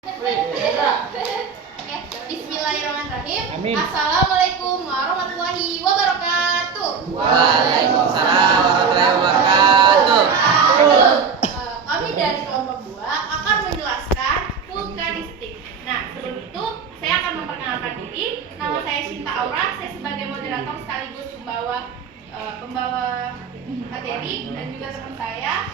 Oke, bismillahirrahmanirrahim. Amin. Assalamualaikum warahmatullahi wabarakatuh. Waalaikumsalam warahmatullahi wabarakatuh. Kami dari kelompok 2 akan menjelaskan vulkanistik. Nah, sebelum itu saya akan memperkenalkan diri. Nama saya Shinta Aura. Saya sebagai moderator sekaligus pembawa materi, dan juga teman saya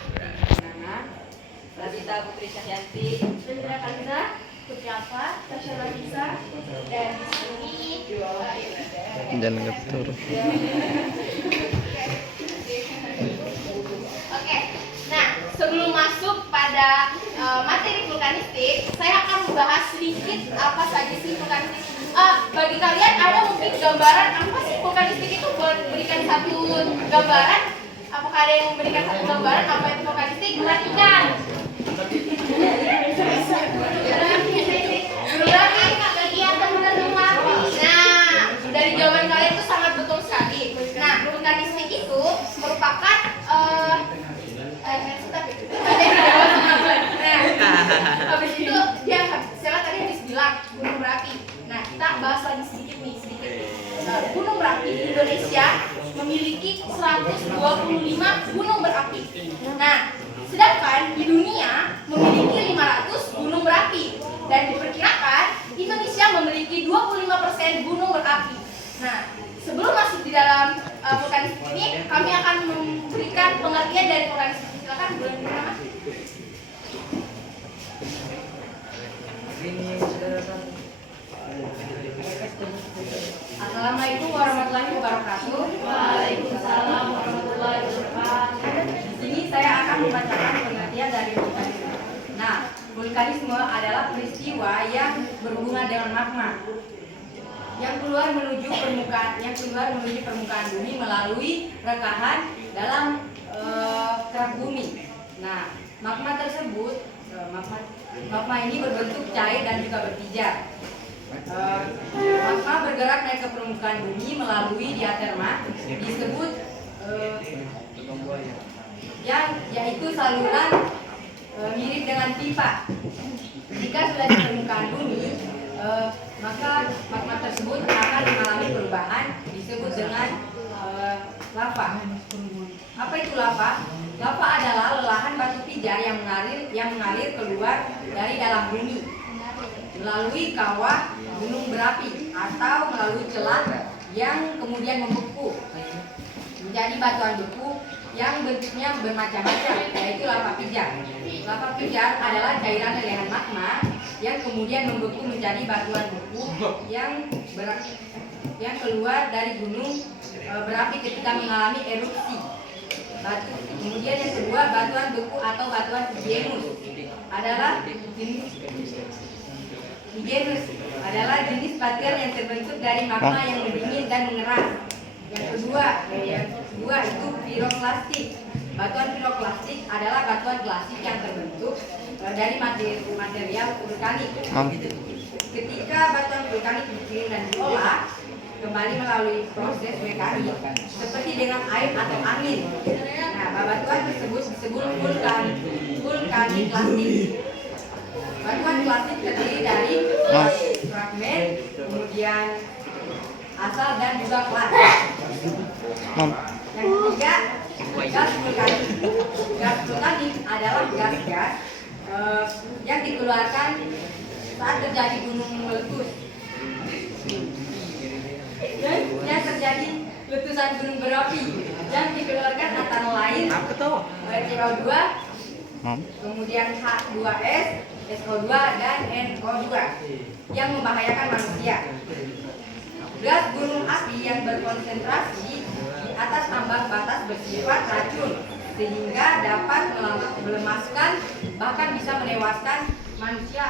Radita Putri Cahyanti, Indra Kanza, Putri Alfa, Tasya Labisa, dan di sini Jangan ngetur. Oke, nah sebelum masuk pada materi vulkanistik, saya akan membahas sedikit apa saja sih vulkanistik. Bagi kalian ada mungkin gambaran apa sih vulkanistik itu? Berikan satu gambaran. Apakah ada yang memberikan satu gambaran apa itu vulkanistik? Perhatikan. Kegiatan mengandung api. Nah, dari jawaban kalian itu sangat betul sekali. Nah, vulkanistik itu merupakan habis itu dia Sela tadi habis bilang gunung berapi. Nah, kita bahas lagi sedikit. Gunung berapi di Indonesia memiliki 125 gunung berapi. Nah, sedangkan di dunia memiliki 500 gunung berapi, dan diperkirakan Indonesia memiliki 25% gunung berapi. Nah, sebelum masuk di dalam vulkanistik ini, kami akan memberikan pengertian dari vulkanistik. Silakan, boleh nama. Assalamualaikum warahmatullahi wabarakatuh. Waalaikumsalam warahmatullahi wabarakatuh. Di sini saya akan membacakan pengertian dari vulkanisme. Nah, vulkanisme adalah peristiwa yang berhubungan dengan magma yang keluar menuju permukaan bumi melalui rekahan dalam kerak bumi. Nah, magma tersebut magma ini berbentuk cair dan juga berpijar. Magma bergerak naik ke permukaan bumi melalui diaterma, disebut yaitu saluran mirip dengan pipa. Jika sudah di permukaan bumi, maka magma tersebut akan mengalami perubahan, disebut dengan lava. Apa itu lava? Lava adalah lelahan batu pijar yang mengalir keluar dari dalam bumi melalui kawah gunung berapi atau melalui celah yang kemudian membeku menjadi batuan beku yang bentuknya bermacam-macam, yaitu lava pijar. Lava pijar adalah cairan lelehan magma yang kemudian membeku menjadi batuan beku yang keluar dari gunung berapi ketika mengalami erupsi. Kemudian yang kedua, batuan beku atau batuan jenis batuan yang terbentuk dari magma yang mendingin dan mengeras. Yang kedua itu piroklastik. Batuan piroklastik adalah batuan klasik yang terbentuk dari material vulkanik. Ketika batuan vulkanik dikirim dan diolah kembali melalui proses mekanik seperti dengan air atau angin. Nah, batuan tersebut disebut vulkanik klasik. Batuan klasik terdiri dari fragmen, kemudian asal dan juga kelas. Yang ketiga, gas vulkanik. Gas vulkanik adalah gas-gas yang dikeluarkan saat terjadi gunung meletus. Dan yang terjadi letusan gunung berapi yang dikeluarkan antara lain CO2, kemudian H2S, SO2 dan NO2 yang membahayakan manusia. Gas gunung api yang berkonsentrasi di atas ambang batas bersifat racun sehingga dapat melemaskan bahkan bisa menewaskan manusia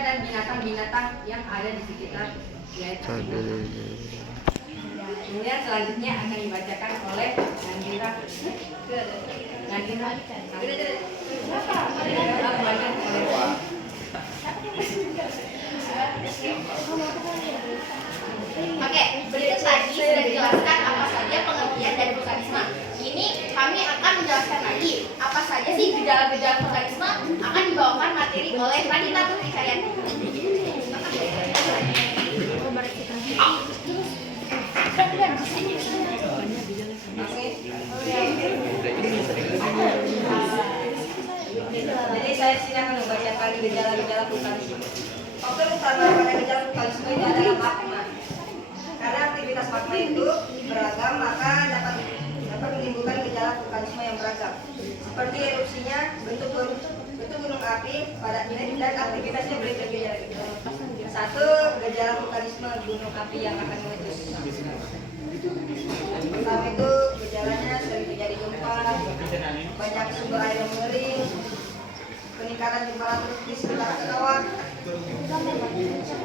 dan binatang-binatang yang ada di sekitar. Kemudian selanjutnya akan dibacakan oleh Nandira. Oke, berikut tadi sudah dijelaskan apa saja pengertian dari vulkanisme. Ini kami akan menjelaskan lagi apa saja sih gejala-gejala vulkanisme akan dibawakan materi boleh Radina Putri Cahyanti. Jadi saya sini akan membacakan gejala-gejala vulkanisme. Faktor utama pada gejala vulkanisme ini adalah magma. Karena aktivitas magma itu beragam, maka dapat menimbulkan gejala vulkanisme yang beragam. Seperti erupsinya, bentuk gunung api, dan aktivitasnya berikut gejala-gejala. 1. Gejala vulkanisme gunung api yang akan meletus. Pertama itu gejalanya sering terjadi gempa, banyak sumber air yang mengering, peningkatan temperatur di sekitar kawah,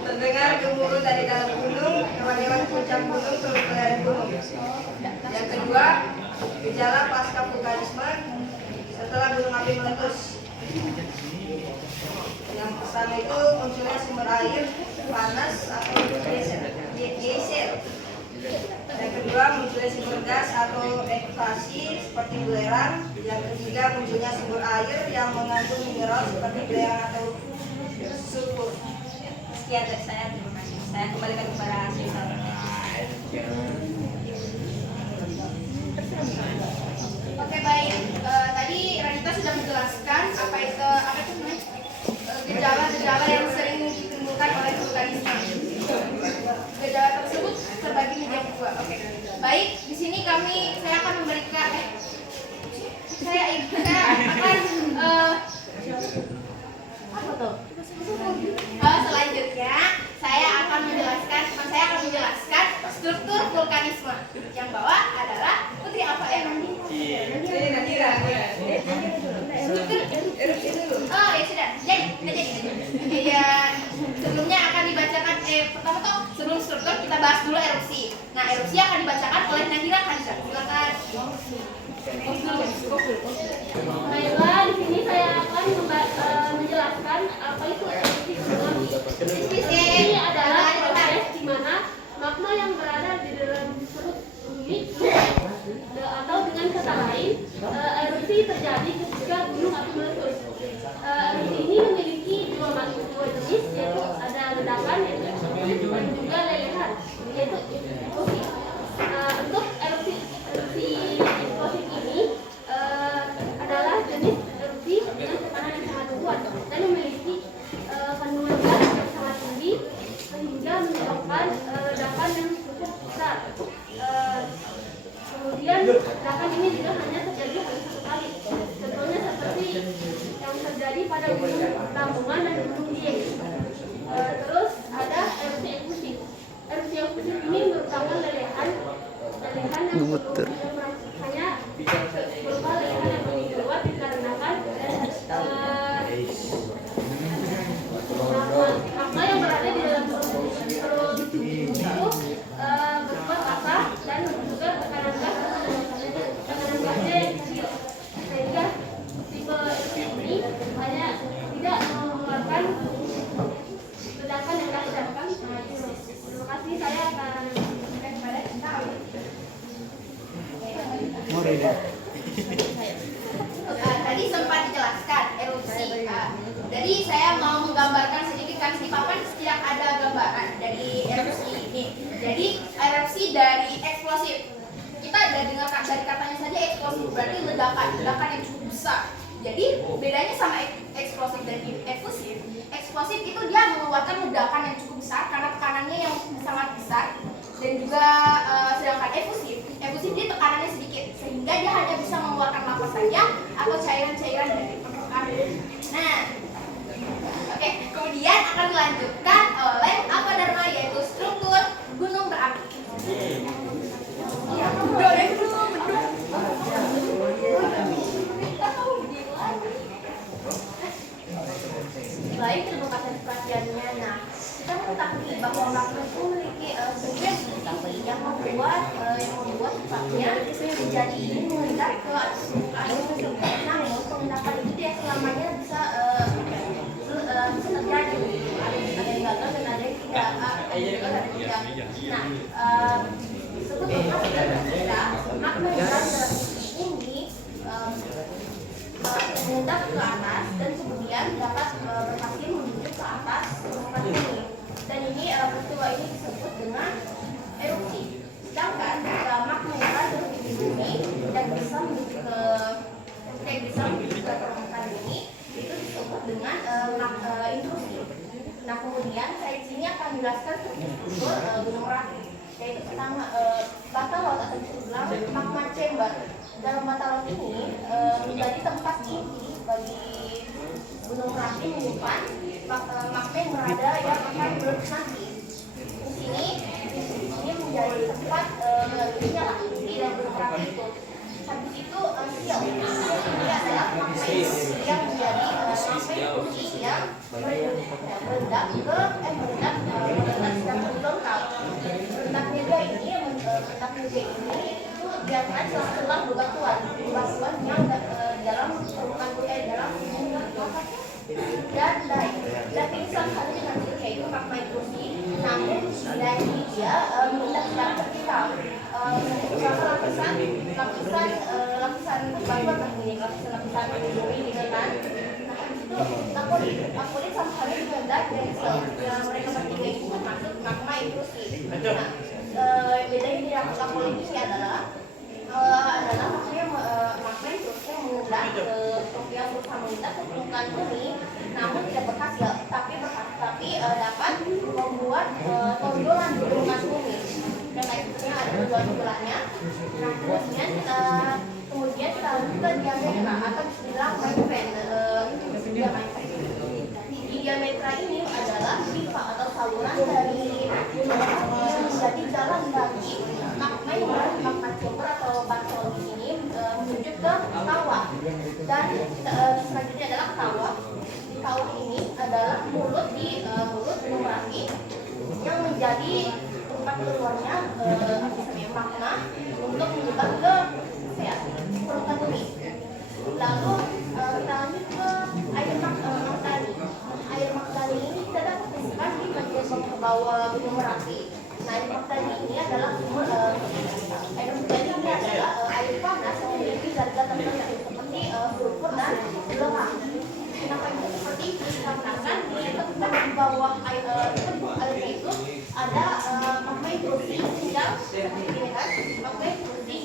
terdengar gemuruh dari dalam gunung, hewan-hewan puncak gunung keluar dari gunung. Yang kedua, gejala pasca vulkanisme setelah gunung api meletus. Yang pertama itu munculnya sumber air panas atau geyser. Yang kedua, munculnya sumber gas atau ekvasi seperti belerang. Yang ketiga, munculnya sumber air yang mengandung mineral seperti belerang atau sulfur. Sekian dari saya, terima kasih. Saya kembalikan kepada Sisa. Oke, baik. Tadi Radita sudah menjelaskan apa itu namanya? Gejala-gejala yang sering ditimbulkan oleh vulkanisme. Gejala tersebut terbagi menjadi 2. Oke. Baik, di sini saya akan memberikan saya akan apa tuh? Selanjutnya saya akan menjelaskan struktur vulkanisme. Yang bawah adalah Putri apa nanti? Oh ya sudah, jadi. Ya, sebelumnya akan dibacakan pertama tuh sebelum struktur kita bahas dulu erupsi. Nah, erupsi akan dibacakan oleh Nahira Kanza. Silakan. Baiklah, di sini saya akan menjelaskan apa itu erupsi tsunami. Ini adalah proses di mana magma yang berada di dalam perut bumi atau dengan kata lain erupsi terjadi ketika gunung api meletus. Erupsi ini memiliki dua jenis, yaitu ada ledakan dan juga lelehan, yaitu eksplosif. Untuk erupsi eksplosif ini adalah jenis erupsi dengan tekanan yang sangat kuat dan memiliki kandungan gas yang sangat tinggi sehingga menyebabkan ledakan yang cukup besar. Kemudian ledakan ini juga hanya terjadi satu kali. Contohnya seperti yang terjadi pada gunung Lamongan dan gunung Dieng. Terus ada erupsi efusif. Erupsi efusif ini merupakan lelehan yang hanya berupa lelehan yang lebih kuat dikarenakan magma yang berada di dalam perut itu berbuat basah dan juga tekanan gasnya yang kecil, sehingga tipe ini hanya tidak mengeluarkan ledakan yang dahsyat. Terima kasih, saya akan berikan kepada Cinta. Tadi sempat dijelaskan erupsi. Jadi saya mau menggambarkan sedikit, kan di papan tidak ada gambaran dari erupsi ini. Jadi erupsi dari eksplosif. Kita udah dengar dari katanya saja eksplosif berarti ledakan yang cukup besar. Jadi bedanya sama eksplosif dan efusif. Eksplosif itu dia mengeluarkan ledakan yang cukup besar karena tekanannya yang sangat besar, dan juga sedangkan efusif dia tekanannya sedikit sehingga dia hanya bisa mengeluarkan lava saja atau cairan-cairan dari permukaan. Nah, oke, kemudian akan dilanjutkan oleh apa Dharma, yaitu struktur gunung berapi. Baik, terima kasih perhatiannya. Nah, kita mengetahui bahwa magma itu memiliki sebenarnya yang membuat sifatnya menjadi mengendap ke atas permukaan. Namun pengendapan itu dia selamanya bisa terjadi. Ada yang gagal dan ada yang tidak. Nah, sebetulnya kita magma yang berada dalam bumi ini mengendap ke atas dan kemudian dapat berhasil dengan intrusi. Nah, kemudian saya di sini akan menjelaskan struktur Gunung Merapi. Yaitu pertama, bata laut atau bisa dibilang magma chamber. Dalam bata laut ini menjadi tempat inti bagi Gunung Merapi menyimpan magma yang berada yang akan meletus nanti. Di sini menjadi tempat meledusnya lah inti dari Gunung Merapi itu. Habis itu seal. Ini adalah magma yang menjadi magma inti yang meledak dan horizontal. Meledak media ini itu diakan setelah bebatuan yang dalam permukaan dalam dan naik. Dan ini salah satu dengan yaitu magma intrusi. Namun dari dia meledak secara vertikal. Lapisan batuan ini, lapisan bumi gitu kan. Nah, akulit sama halnya meledak dari yang mereka bertiga itu termasuk magma intrusi. Nah, bedanya di akulit ini adalah makanya magma intrusi yang meledak yang berusaha meledak ke permukaan bumi, namun tidak berhasil, tapi dapat membuat tonjolan di permukaan bumi. Dan akhirnya ada tonjolannya. Nah, kemudian kita lanjut ke diametra atau istilah diametra ini adalah pipa atau saluran dari gunung yang menjadi jalan bagi magma yang berada di magma chamber atau batol ini menuju ke kawah. Dan selanjutnya adalah kawah. Di kawah ini adalah mulut Gunung Merapi yang menjadi tempat keluarnya magma untuk menyebar ke permukaan bumi. Lalu kita lanjut ke air Magdani. Air Magdani ini kita dapat temukan di bagian bawah Gunung Merapi. Nah, air Magdani ini adalah sumber air panas yang memiliki zat tertentu seperti sulfur dan logam. Kenapa itu seperti itu? Dikarenakan di bawah airnya itu ada magma intrusi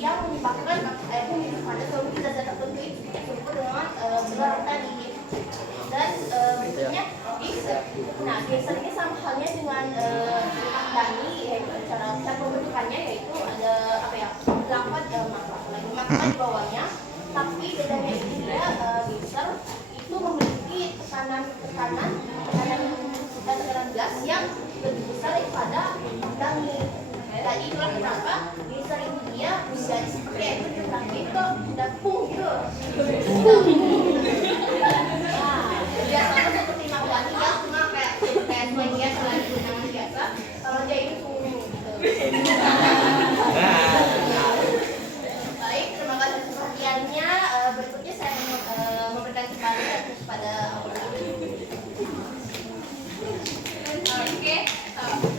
yang menyebabkan air itu pada solusi zat tertentu itu sulfur dengan gelar tadi. Dan bentuknya geyser. Nah, geyser ini sama halnya dengan Magdani, yaitu cara pembentukannya yaitu ada lava magma di bawahnya. Tapi bedanya ini dia geyser itu memiliki tekanan gas yang lebih besar daripada Magdani. Tadi itulah kenapa geyser ini dia menjadi seperti air terjun itu dan gitu. Dia sama seperti Magdani ya, cuma kayak sebagian selain genangan biasa. Kalau dia ini suhu gitu. Baik, terima kasih perhatiannya. Berikutnya saya memberikan kembali kepada Oke,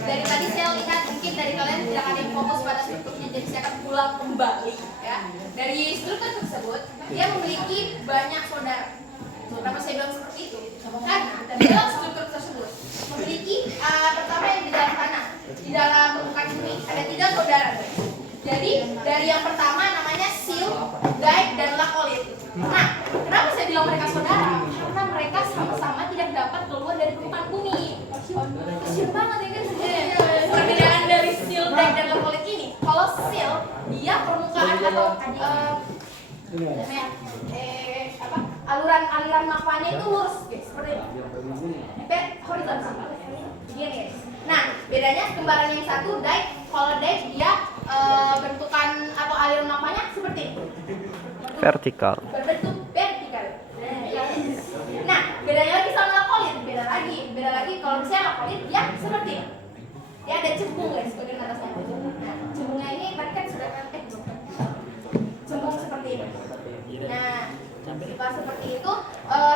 dari tadi saya lihat mungkin dari kalian tidak ada yang fokus pada strukturnya, jadi saya akan pulang kembali ya. Dari struktur tersebut, dia memiliki banyak saudara. Kenapa saya bilang seperti itu? Karena dalam struktur tersebut memiliki pertama yang di dalam tanah, di dalam permukaan bumi ada 3 saudara. Jadi dari yang pertama namanya sil, dike, dan lakolit. Nah, kenapa saya bilang mereka saudara? Karena mereka sama-sama tidak dapat keluar dari permukaan bumi. Kasian banget ya kan? Perbedaan dari sil, dike, dan lakolit ini. Kalau sil, dia permukaan atau aliran magmanya itu lurus, guys, seperti ini. Horizontal. Begini, guys. Nah, bedanya kembaran yang satu dike. Kalau dike dia bentukan atau aliran magmanya seperti ini. Vertikal. Berbentuk vertikal. Nah, bedanya lagi sama lakolit. Beda lagi. Kalau misalnya lakolit dia seperti ini. Dia ada cembung, guys, bagian atasnya. Nah, cembungnya ini tadi kan sudah cembung seperti ini. Nah, jika seperti itu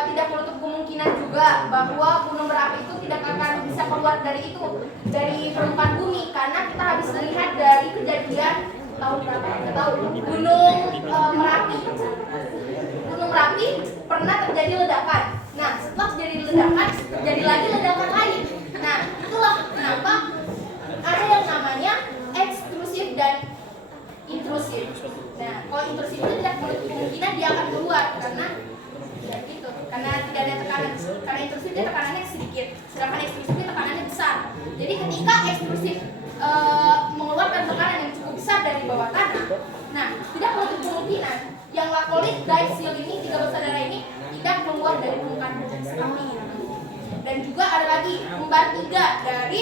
tidak menutup kemungkinan juga bahwa gunung berapi itu tidak akan bisa keluar dari permukaan bumi, karena kita habis melihat dari kejadian tahun berapa? Tahu Gunung Merapi pernah terjadi ledakan. Nah, setelah terjadi ledakan, terjadi lagi ledakan lain. Nah, itulah kenapa ada yang namanya ekstrusif dan intrusif. Nah, kalau intrusif itu tidak menutup kemungkinan dia akan keluar karena ya gitu, karena tidak ada tekanan karena intrusif dia tekanannya sedikit, sedangkan ekstrusif dia tekanannya besar. Jadi ketika ekstrusif mengeluarkan tekanan yang cukup besar dari bawah tanah, nah tidak menutup kemungkinan yang lakolit diethyl ini, 3 bersaudara ini tidak keluar dari permukaan api. Dan juga ada lagi kembar 3 dari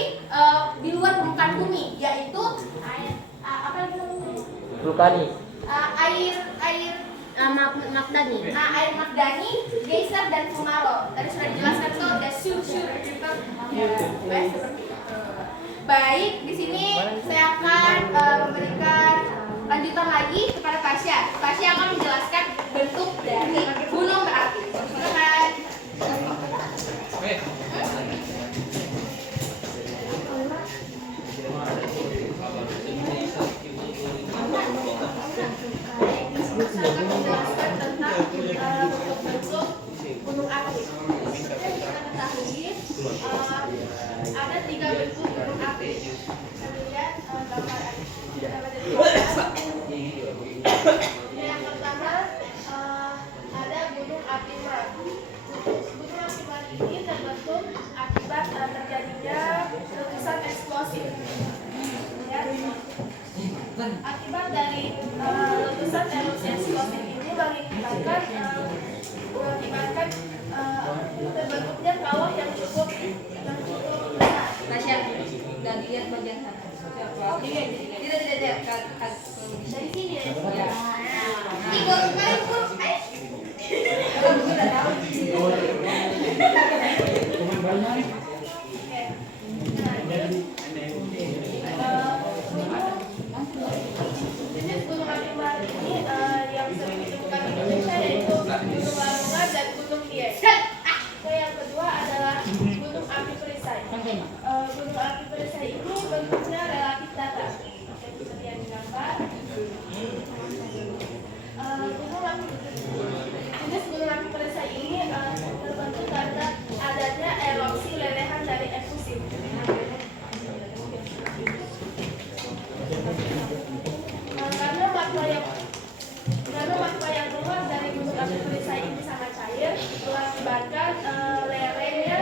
di luar permukaan bumi, yaitu air apa lagi namanya? Vulkanik. Air Magdani, geyser dan fumarole. Tadi sudah dijelaskan tuh ada sur gitu. Seperti itu. Baik, di sini saya akan memberikan lanjutan lagi kepada Tasya. Tasya akan menjelaskan bentuk dari gunung berapi. Silakan. Saya akan menjelaskan tentang bentuk-bentuk gunung api. Seperti yang kita ketahui, ada 3 bentuk gunung api. Kita lihat gambar yang pertama ada gunung api Merapi. Gunung api Merapi ini terbentuk akibat terjadinya letusan eksplosif. Ya. Akibat dari letusan erupsi eksplosif ini mengakibatkan terbentuknya kawah yang cukup besar. Tasya, nggak dilihat bagian sana. Oh, tidak. Dari sini ya. Ini kalau kalian kurus, jenis gunung api Merapi ini yang sering ditemukan di Indonesia yaitu Gunung Lamongan dan Gunung Dieng. Yang kedua adalah gunung api Perisai. Gunung api Perisai ini bentuknya relatif datar. Seperti yang digambar. Jenis gunung api Perisai ini terbentuk karena adanya erupsi lelehan dari efusif. Karena magma yang keluar dari gunung api Perisai ini sangat cair, mengakibatkan lerengnya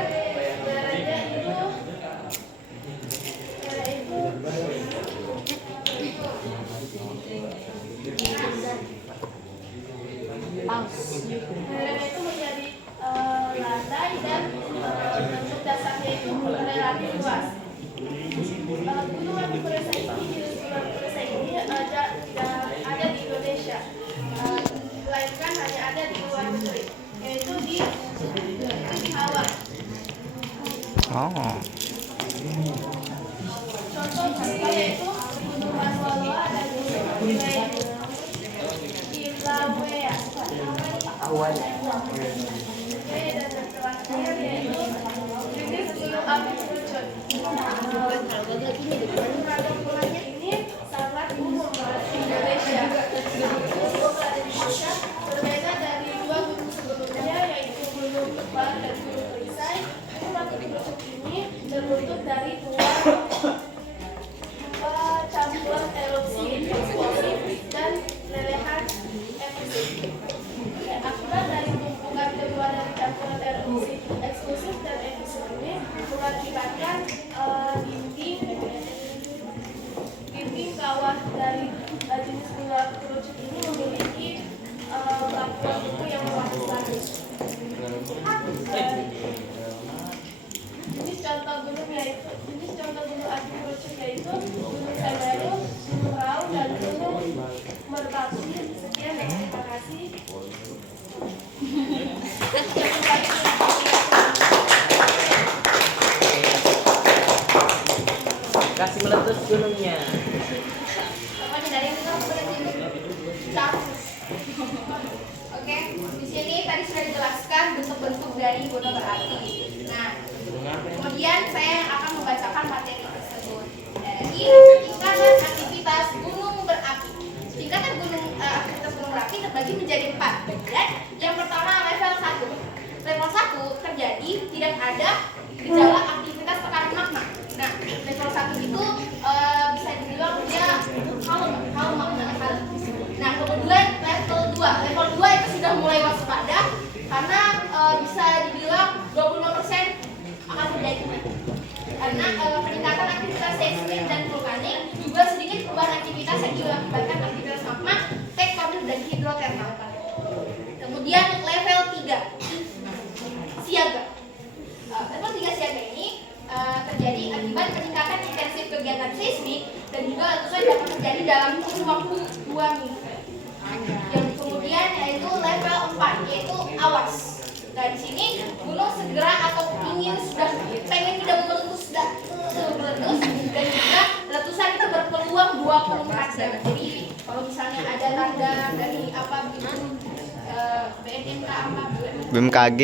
itu menjadi landai dan bentuk dasarnya itu relatif luas. Gunung api Perisai ini, jenis gunung api Perisai ini tidak ada di Indonesia, melainkan hanya ada di luar negeri, yaitu di Hawaii. Oh. Contoh yaitu Gunung Manualua dan Gunung Kilauea. Dan terakhir yaitu jenis gunung api kerucut. Ragam ini sangat umum di Indonesia. Berbeda dari 2 gunung sebelumnya yaitu Gunung Kepal dan Gunung Perisai. Gunung api kerucut ini terbentuk dari 2 campuran erupsi eksplosif dan lelehan efusif. Akibat dari tumpukan kedua dari campuran erupsi eksplosif dan efusif ini mengakibatkan dinding kawah dari jenis gunung api kerucut ini memiliki lapisan buku yang berlapis-lapis. Jenis contoh gunung api kerucut yaitu Gunung Semeru, Gunung Raung, dan Gunung Merbabu. Sekian dan terima kasih. Kasih meletus gunungnya. Pokoknya dari yang kita berarti Oke, di sini tadi sudah dijelaskan bentuk-bentuk dari gunung berapi. Nah, kemudian saya akan membacakan materi tersebut dari tingkatan aktivitas gunung berapi. Tingkatan aktivitas gunung berapi terbagi menjadi 4 bagian. Yang pertama level 1. Level 1 terjadi tidak ada gejala aktivitas tekanan magma. Nah, level 1 itu bisa dibilang dia kalem magma. Nah, kemudian level 2 itu sudah mulai waspada karena bisa dibilang karena peningkatan aktivitas seismik dan vulkanik juga sedikit perubahan aktivitas yang mengakibatkan aktivitas magma, tektonik dan hidrotermal. Kemudian level 3 siaga. Level 3 siaga ini terjadi akibat peningkatan intensif kegiatan seismik dan juga letusan dapat terjadi dalam kurun waktu 2 minggu. Yang kemudian yaitu level 4 yaitu awas. Nah di sini gunung segera atau pengen tidak meletus sudah meletus, dan juga letusan itu berpeluang 24 jam. Jadi kalau misalnya ada tanda dari apa begitu BNNK apa BMKG.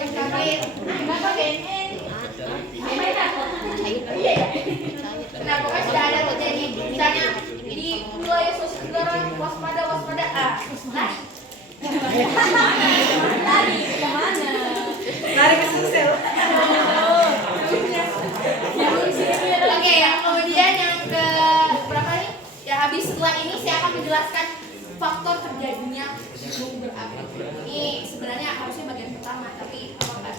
kenapa BNN? Iya ya. Nah pokoknya sudah ada terjadi misalnya di wilayah Sulawesi Tenggara waspada lari kemana? Lari ke Susel. Oke, yang kemudian yang ke berapa nih? Ya habis setelah ini saya akan menjelaskan faktor terjadinya gunung berapi. Ini sebenarnya harusnya bagian pertama, tapi apa enggak?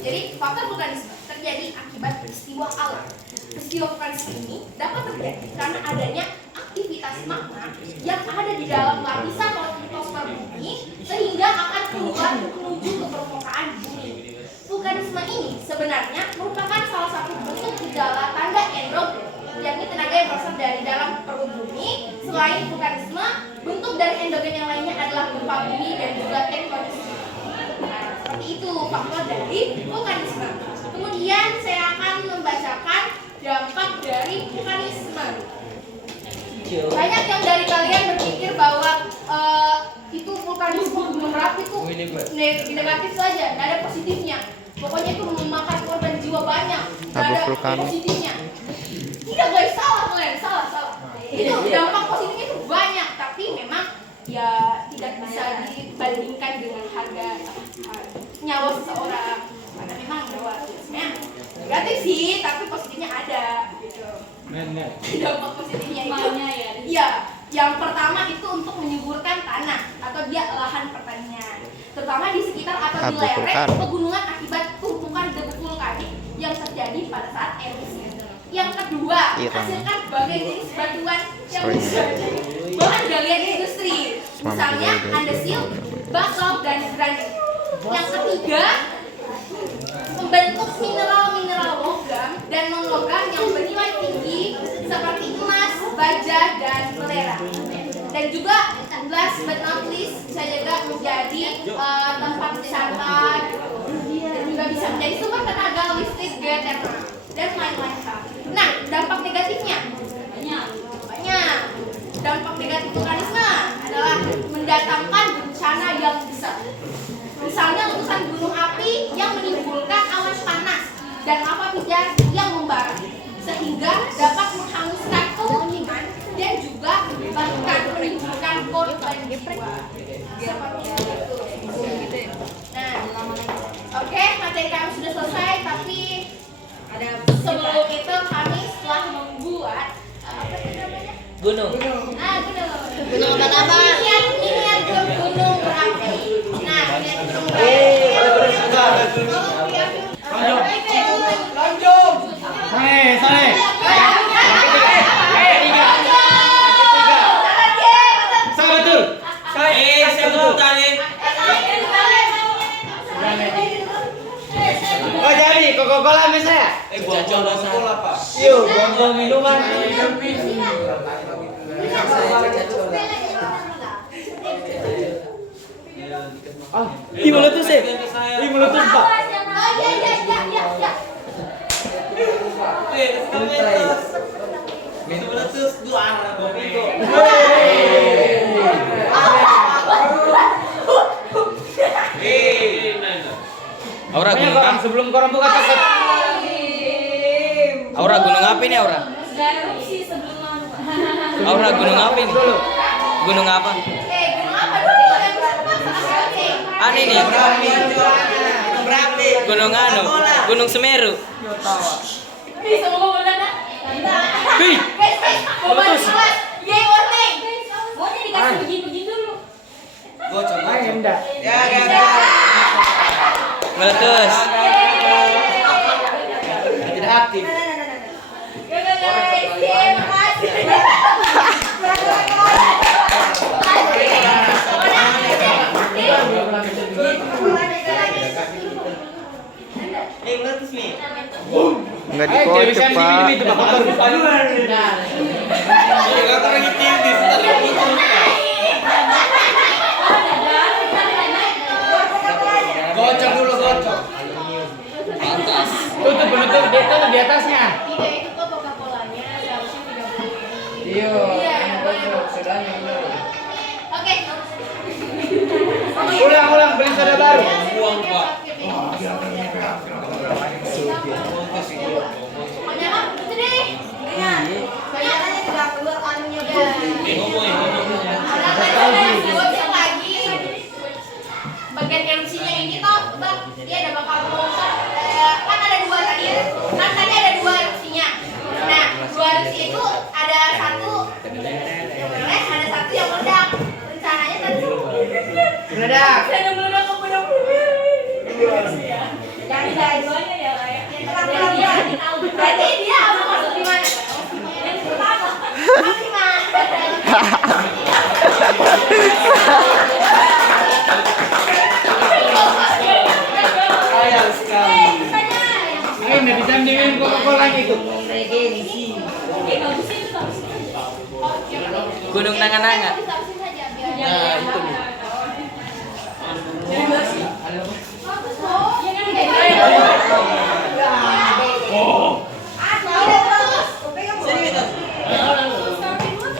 Jadi faktor vulkanisme terjadi akibat peristiwa alam. Peristiwa vulkanisme ini dapat terjadi karena adanya aktivitas magma yang ada di dalam lapisan litosfer bumi sehingga akan keluar menuju ke permukaan bumi. Vulkanisme ini sebenarnya merupakan salah satu bentuk gejala tanda endogen, yakni tenaga yang berasal dari dalam perut bumi. Selain vulkanisme, bentuk dari endogen yang lainnya adalah gempa bumi dan juga tektonisme. Nah, seperti itu faktor dari vulkanisme. Kemudian saya akan membacakan dampak dari vulkanisme. Banyak yang dari kalian berpikir bahwa itu vulkanisme gunung Merapi itu negatif saja, nggak ada positifnya. Pokoknya itu memakan korban jiwa banyak, nggak ada positifnya. Tidak guys, salah kalian, salah. Itu dampak positifnya itu banyak, tapi memang ya tidak bisa dibandingkan dengan harga nyawa seseorang. Karena memang nyawa sebenarnya negatif sih, tapi positifnya ada. Gitu. Dampak positifnya itu iya, yang pertama itu untuk menyuburkan tanah atau dia lahan pertanian, terutama di sekitar atau di lereng pegunungan akibat tumpukan debu vulkanik yang terjadi pada saat erupsi. Yang kedua, hasilkan berbagai jenis batuan yang bisa jadi bahan galian industri, misalnya andesit, basalt dan granit. Yang ketiga, membentuk mineral logam dan non logam yang bernilai tinggi seperti emas, baja, dan melera. Dan juga last but not least bisa juga menjadi tempat wisata dan juga bisa menjadi sumber tenaga listrik geothermal dan lain-lain hal. Nah, dampak negatifnya banyak. Dampak negatif vulkanisme adalah mendatangkan bencana yang besar. Misalnya letusan gunung api yang menimbulkan awan panas dan lava pijar yang membara, sehingga dapat menghanguskan pemukiman dan juga bahkan menimbulkan korban jiwa. Seperti itu. Nah, oke, materi kami sudah selesai, tapi ada sebelum itu kami setelah membuat apa namanya? Gunung. Gunung apa? Niat ke gunung berapi. Nah, niat gunung berapi. Lanjut. Sore. Saya betul. Saya betul tadi. Oh jadi Coca-Cola misalnya? Coca-Cola Pak. Yuk, buang minuman. Ah, ih meletus ya? Ih meletus Pak. Itu meletus dua arah bego. Aura gunung apa? Sebelum korang buka toko. Aura gunung apa ini Aura? Aura gunung apa ini? Gunung apa? Gunung apa dulu yang bersama? Aneh nih. Gunung anu, Gunung Semeru. Bisa ngomong bener kan? Hei, Guys, yay warning. Maunya dikasih begini dulu. Gua coba enggak. meletus. Nggak dikocok, Pak. Gocok dulu, gocok. Tutup, penutup dia tuh di atasnya. Tidak, itu kok Coca-Colanya seharusnya 30. Iya. Iya, Gocok, sudahnya benar. Oke. Ulang, beli soda baru. Buang, Pak. Pokoknya Pak, itu deh. Bayarannya tidak keluar anunya. Gocek lagi. Bagian MC-nya ini toh, Bang, dia ada bakal sponsor. Kan ada dua tadi ya. Kan tadi ada dua MC-nya. Nah, dua MC itu ada satu ada satu yang meledak. Rencananya tadi Meledak. saya meledak ke benar. Jangan dua-duanya ya, kayak. Berarti dia mau masuk di mana? Yang pertama. Masih Sayang sekali. Ini bisa minum Coca-Cola gitu. Gunung Nangan-Nangan. Nah, itu nih.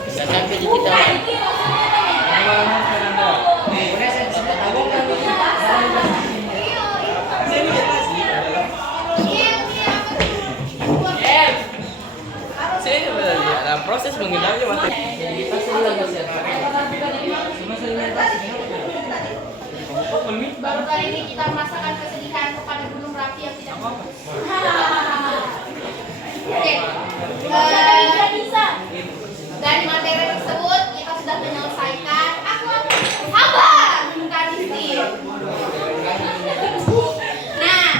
Bisa sampai di kita. Nah, proses mengenalnya mati. Baru kali ini kita merasakan kesedihan kepada Gunung Merapi yang tidak Oke. Dari materi tersebut kita sudah menyelesaikan. Sabar, Kadisti. Nah,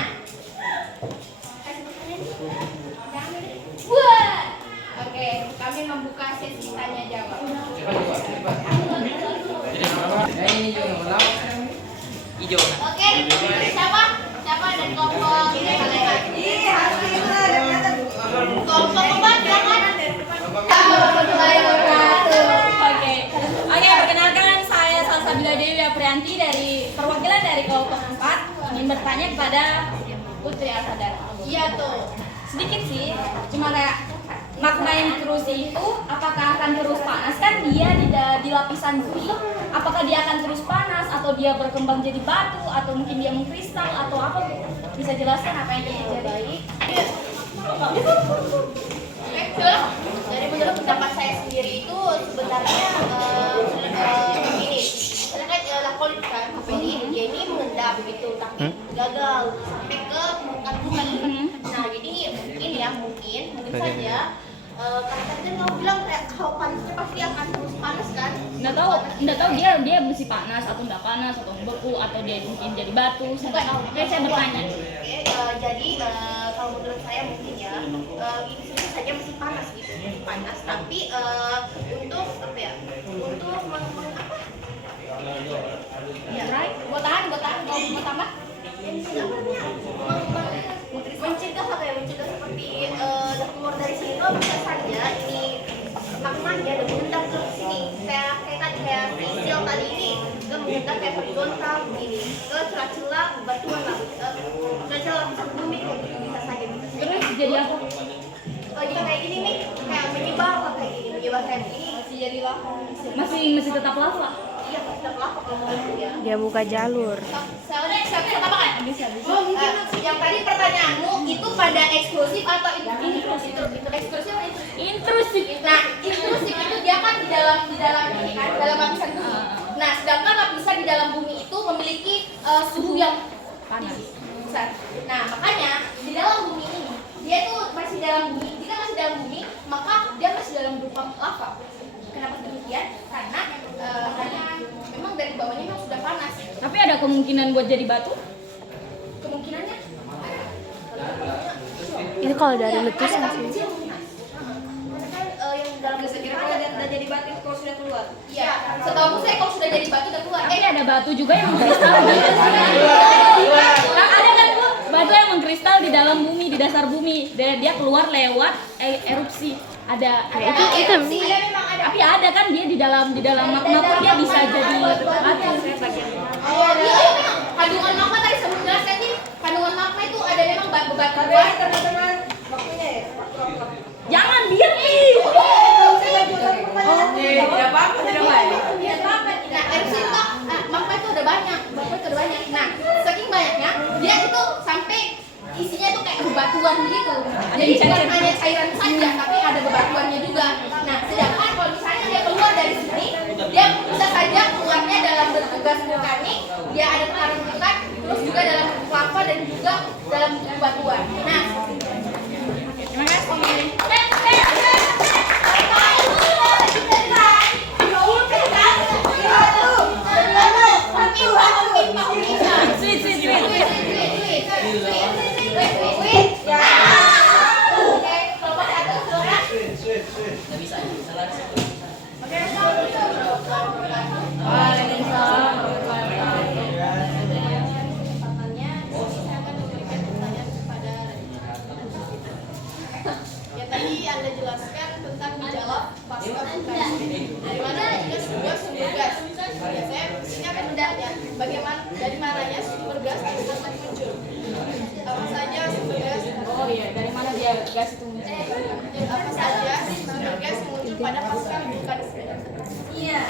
wah. Oke, kami membuka sesi tanya jawab. Ini juga ulang. Hijau. Oke, siapa? Siapa dari kelompok ini kalian? Kelompok keempat, silakan. Oke, perkenalkan saya Salsabila Dewi Aprianti dari perwakilan dari kelompok 4 ingin bertanya kepada Putri Alsadar. Iya tuh. Sedikit sih, cuma kayak magma yang terus itu apakah akan terus panas kan dia di lapisan bumi, apakah dia akan terus panas atau dia berkembang jadi batu atau mungkin dia mengkristal atau apa, bisa jelaskan apa yang terjadi? Oke, coba. Dari menurut pendapat saya sendiri itu sebenarnya begini. Karena kan lakolit kan, ini dia ini mengendap gitu, tapi gagal sampai ke permukaan bumi. Nah, jadi mungkin saja karena kan kamu bilang kayak kalau panasnya pasti akan terus panas kan? Nggak tahu dia mesti panas atau nggak panas atau beku atau dia mungkin jadi batu, saya nggak tahu. Oke, saya bertanya. Oke, jadi kalau menurut saya mungkin ya ini saja masih panas gitu, panas. Tapi untuk apa ya? Untuk apa? Ya, gue tahan. Mau tambah? Mencegah apa ya? Mencegah seperti keluar dari sini tuh bisa saja ini magmanya dan mengendap ke sini. Kayak sisil tadi ini ke mengendap kayak horizontal begini ke celah-celah batuan lah, celah-celah lapisan bumi bisa saja. Terus jadi apa? Jika kayak gini nih, kayak menyebar kayak gini. Masih jadi lava. Masih tetap lava. Iya, tetap lava kalau menurut dia. Dia buka jalur. Bisa apa kan? Bisa. Yang tadi pertanyaanmu itu pada eksklusif atau intrusif? Eksklusif atau Intrusif. Nah, intrusif itu dia kan di dalam ini kan, dalam lapisan bumi. Nah, sedangkan lapisan di dalam bumi itu memiliki suhu yang Panas. besar. Nah, makanya di dalam bumi ini dia itu masih dalam bumi. Jika masih dalam bumi, maka dia masih dalam berupa lava. Kenapa demikian? Karena memang dari bawahnya memang sudah panas. Tapi ada kemungkinan buat jadi batu? Kemungkinannya Ini kalau dari letusan ada sih. kecil. Yang dalam Kira kalau udah jadi batu kalau sudah keluar. Iya, setahu saya kalau sudah jadi batu udah keluar. Tapi ada batu juga yang mengkristal. Kan ada kan Bu, batu yang mengkristal di dalam dia keluar lewat erupsi. Ada tapi ada kan dia di dalam magma pun dia bisa jadi batu. Kandungan magma tadi sebelum jelaskan nih, kandungan magma itu ada memang batu-batuan. Teman-teman, waktunya ya. Jangan diam nih. Tidak apa-apa, tidak apa-apa. Nah, erupsi itu magma itu ada banyak, Nah, saking banyaknya dia itu sampai isinya tuh kayak bebatuan gitu. Jadi bukan hanya cairan saja, tapi ada bebatuannya juga. Nah, sedangkan kalau misalnya dia keluar dari sini, dia bisa saja keluarnya dalam bentuk gas vulkanik, dia ada tekanan vulkan, terus juga dalam bentuk lava dan juga dalam bentuk bebatuan. Nah, terima kasih. Tadi Anda jelaskan tentang gejala pasca vulkanis. Dari mana juga sebuah sumber gas. Ya, saya sini akan bertanya, bagaimana dari mananya sumber gas tersebut muncul? Apa saja sumber gas? Oh iya, dari mana dia gas itu muncul? Apa saja sumber gas yang muncul pada pasca vulkanis? Iya.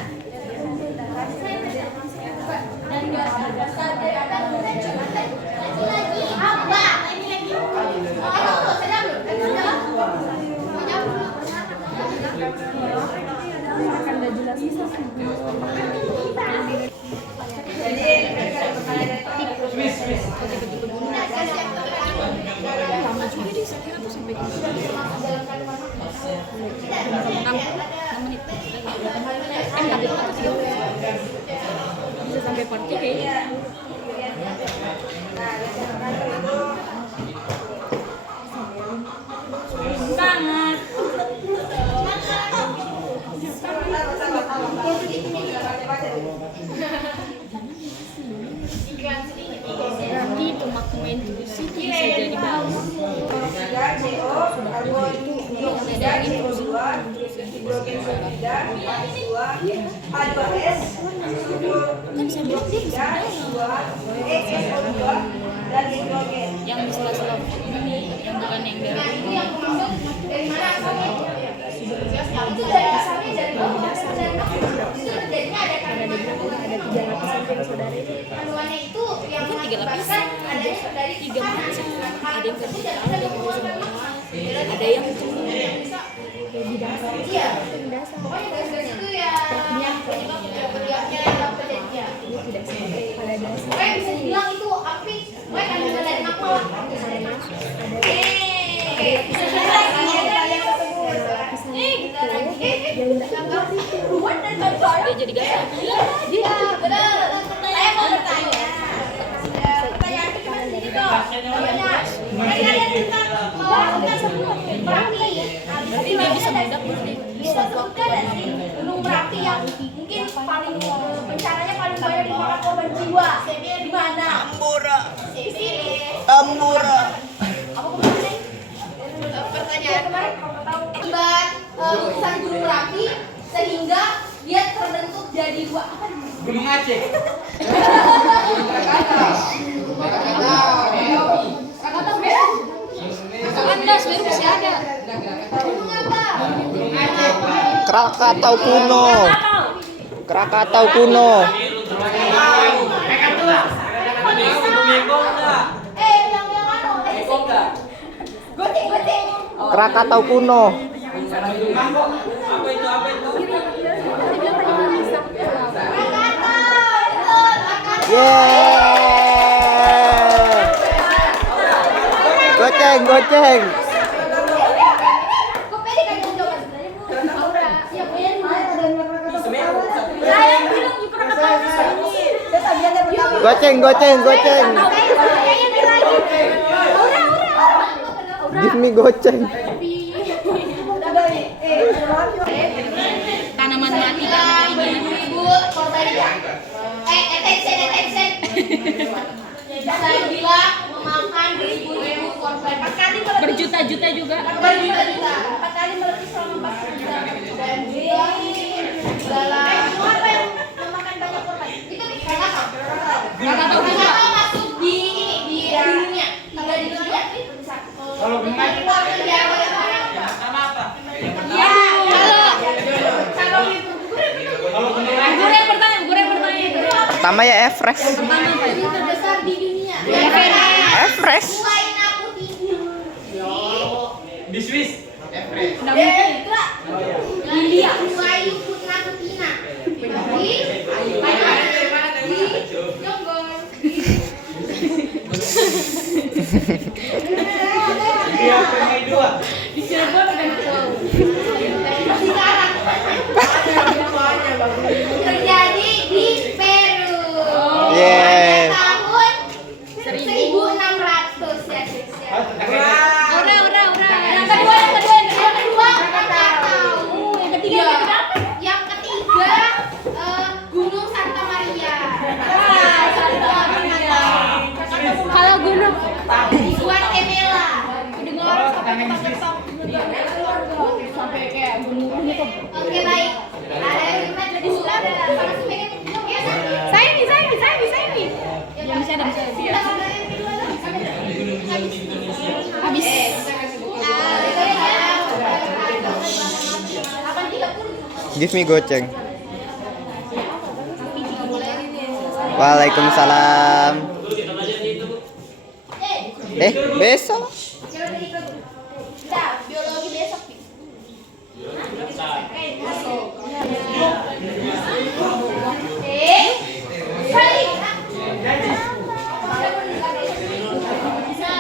Dan gas lagi Apa? Ini lagi. Oh, sedang belum? Jadi mereka ada pertanyaan Bisa sampai part 3 kayaknya. Sangat. Nanti itu magma intrusi bisa jadi batu. Yang bisa selop yang bukan yang dari Nah, ini yang maksud dari mana asalnya? Itu dari asalnya dari bawah dasar. Itu terjadinya ada kandungan kandungannya itu yang mengakibatkan adanya dari tiga macam. Ada yang vertikal, ada yang horizontal, ada yang iya. Pokoknya gas-gas itu yang penyebab terjadinya yang terjadinya. Pokoknya bisa dibilang itu api, pokoknya kandungan dari magma lah. dia jadi gas api. Iya, benar. Saya mau bertanya. Pertanyaan itu cuma sedikit kok. Kalian tentang Merapi. Tapi dia bisa meledak berarti. Bisa sebutkan dari sini Gunung Merapi yang mungkin paling bencananya paling banyak dimakan korban jiwa. Di mana? Tambora. Apa kemarin? Pertanyaan kemarin akibat letusan Gunung Merapi sehingga dia terbentuk jadi dua apa namanya? Gunung Aceh. Krakatau beda. Anda sebenarnya masih ada. Gunung apa? Krakatau kuno. Krakatau kuno. Yang anu. Goceng. Krakatau kuno. Apa itu? Yeay. Goceng. Kok pede kan yang jawab sebenarnya Bu? Aura. Iya, punya di mana? Saya bilang juga Krakatau ini. Goceng. Give me goceng. Tanaman mati kan Ibu korban attention. Saya bilang memakan ribu-ribu korban. berjuta berjuta-juta juga. Berjuta-juta. 4 kali meletus selama 4 jam. Dan juga dalam apa yang memakan banyak korban? Itu Krakatau. Krakatau juga. Krakatau masuk di ini di dunia. 3 di dunia. Kalau benar Sama apa? Ya, Kalau guru yang bertanya. Pertama ya Everest. Pertama apa ya? terbesar di dunia. Everest. Selain aku tidur. di Swiss. Everest. India. Wahyu Putra Kutina. Di Jonggol. Iya, PMI 2. Di Cirebon dan Sekarang terjadi di Peru. Yeay. Pada tahun 1600 ya. Ora. Yang kedua Krakatau. Yang ketiga yang berapa? Yang ketiga Gunung Santa Maria. Kalau gunung Di Guatemala. dengar sampai kayak gunung itu. Oke baik. Ada yang kita jadi selada. Saya nih. Yang bisa ada. Habis. Give me goceng. Waalaikumsalam. Besok. Udah, biologi besok. Balik. Bisa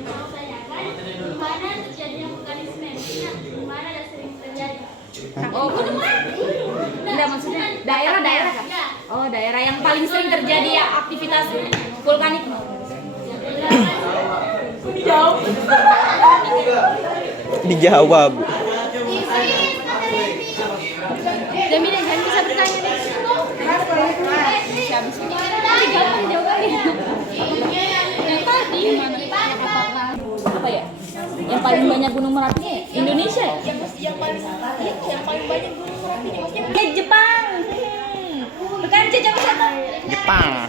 mau tanyakan di mana terjadinya vulkanisme? Di mana dan sering terjadi? Oh, gunung. Enggak maksudnya daerah kan? Ya. Oh, daerah yang paling sering terjadi ya aktivitas vulkanik. Dijawab. Jamila jangan bisa bertanya nih. Habis ini gampang jawabannya. Yang tadi mana? Apa ya? Yang paling banyak gunung merapinya Indonesia ya? Yang paling banyak gunung merapinya maksudnya Jepang. Bukan Jepang sana. Jepang.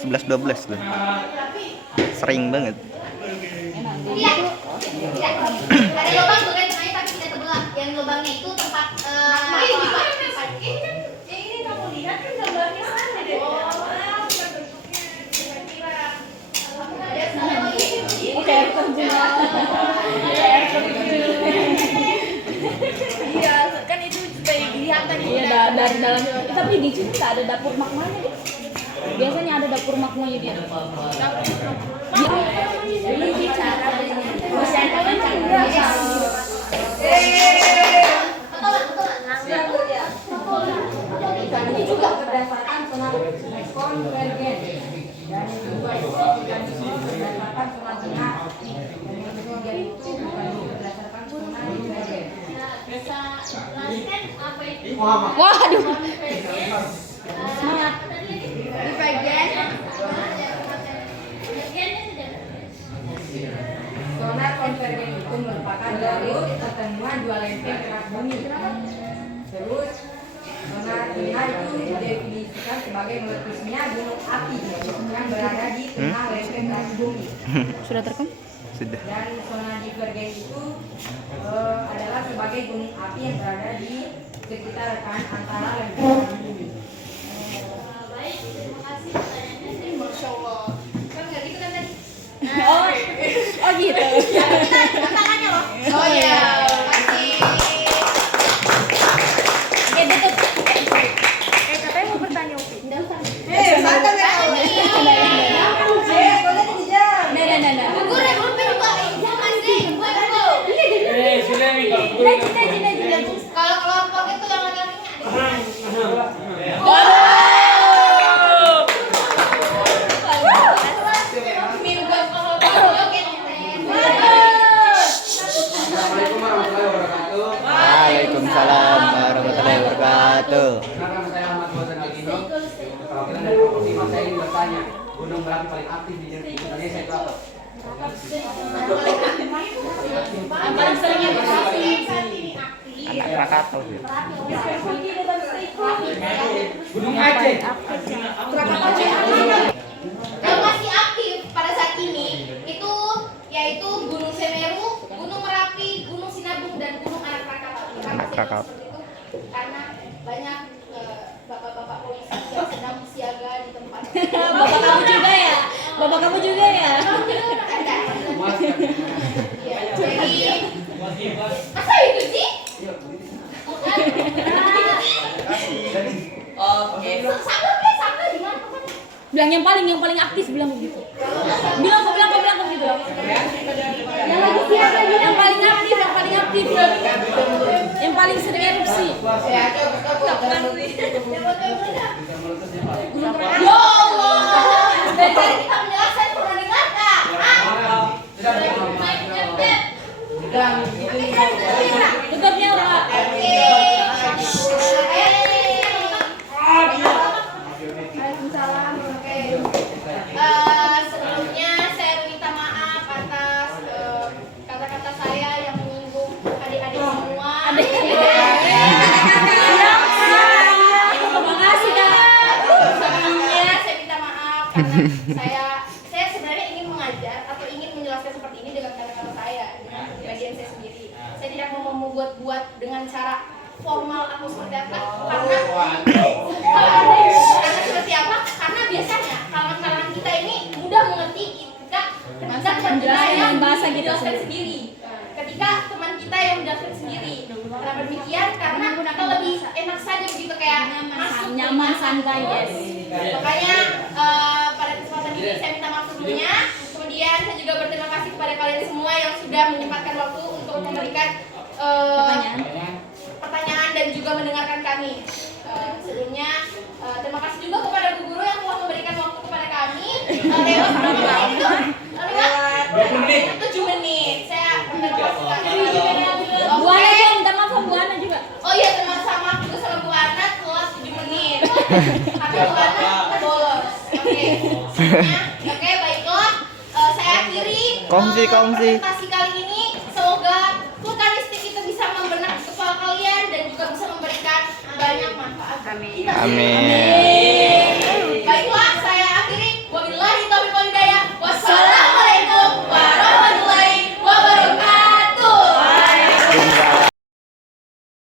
11-12 tuh. Sering banget. Tidak. Ada lubang bukan tengahnya tapi tidak terbelah. Yang lubangnya itu tempat ini kamu lihat kan gambarnya sana deh. Oke, iya, kan itu supaya kelihatan ya dari dalam. Tapi di sini nggak ada dapur magmanya deh. Biasanya ada dapur magmanya dia. Ini bicara Ini juga berdasarkan sonar konvergen dan yang kedua itu berdasarkan sonar tengah dan yang ketiga itu berdasarkan sonar divergen. Bisa jelaskan apa itu? Waduh. Semangat. Sonar konvergen itu merupakan jalur pertemuan dua lempeng kerak bumi. Terus sonar tengah itu didefinisikan sebagai meletusnya gunung api yang berada di tengah lempeng kerak bumi. Sudah terekam? Sudah. Dan sonar divergen itu adalah sebagai gunung api yang berada di sekitar rekan antara lempeng kerak bumi. Baik, terima kasih pertanyaannya. Masya Allah. Kan nggak gitu kan tadi? Oh gitu. Tangannya loh. Oh iya. Masih. Oke, tutup. Katanya mau bertanya Upi. Santai ya. Nah. Gue belum juga. Gue masih. Kalau kelompok itu yang ada Waalaikumsalam warahmatullahi wabarakatuh. saya ingin bertanya, gunung berapi paling aktif di Indonesia itu apa? Yang paling sering yang Anak Krakatau. Gunung Aceh. Yang masih aktif pada saat ini itu yaitu Gunung Semeru, Gunung Merapi, Gunung Sinabung dan Gunung Anak Krakatau. Anak Krakatau. Seperti itu karena banyak bapak-bapak polisi yang sedang siaga di tempat. Bapak kamu juga ya? Bapak kamu juga ya? Iya, jadi masa itu sih? Oke. Sama di mana? Bilang yang paling aktif bilang begitu. Bilang kok gitu. Yang lagi siaga juga. Yang paling aktif. Yang paling sering erupsi. Ya Allah. Dari tadi kita menjelaskan pernah dengar nggak? Tutupnya Pak. Waalaikumsalam. Oke. Sebelumnya saya minta maaf atas kata-kata saya yang menyinggung adik-adik semua. Terima kasih Kak. Sebelumnya saya minta maaf karena saya sebenarnya ingin mengajar atau ingin menjelaskan seperti ini dengan kata-kata saya, dengan kepribadian saya sendiri. Saya tidak mau membuat-buat dengan cara formal aku seperti apa karena seperti apa? Karena biasanya kawan-kawan kita ini mudah mengerti ketika teman kita yang bahasa kita menjelaskan sendiri. Ketika teman kita yang menjelaskan sendiri. Karena demikian karena kita lebih enak saja begitu kayak masuk Nyaman santai, yes. Makanya pada kesempatan ini saya minta maaf sebelumnya. Kemudian saya juga berterima kasih kepada kalian semua yang sudah menyempatkan waktu untuk memberikan pertanyaan dan juga mendengarkan kami. Sebelumnya terima kasih juga kepada Bu Guru yang telah memberikan waktu kepada kami lewat berapa menit itu? Lewat 7 menit. Saya terima kasih. Bu Ana juga minta maaf sama Bu Ana juga. Oh iya, termasuk sama juga sama Bu Ana telat 7 menit. Tapi Bu Ana bolos. Oke, baiklah. Saya akhiri Kongsi. presentasi kali ini. Semoga vulkanistik itu bisa membenak kepala kalian dan juga bisa memberikan banyak manfaat. Amin.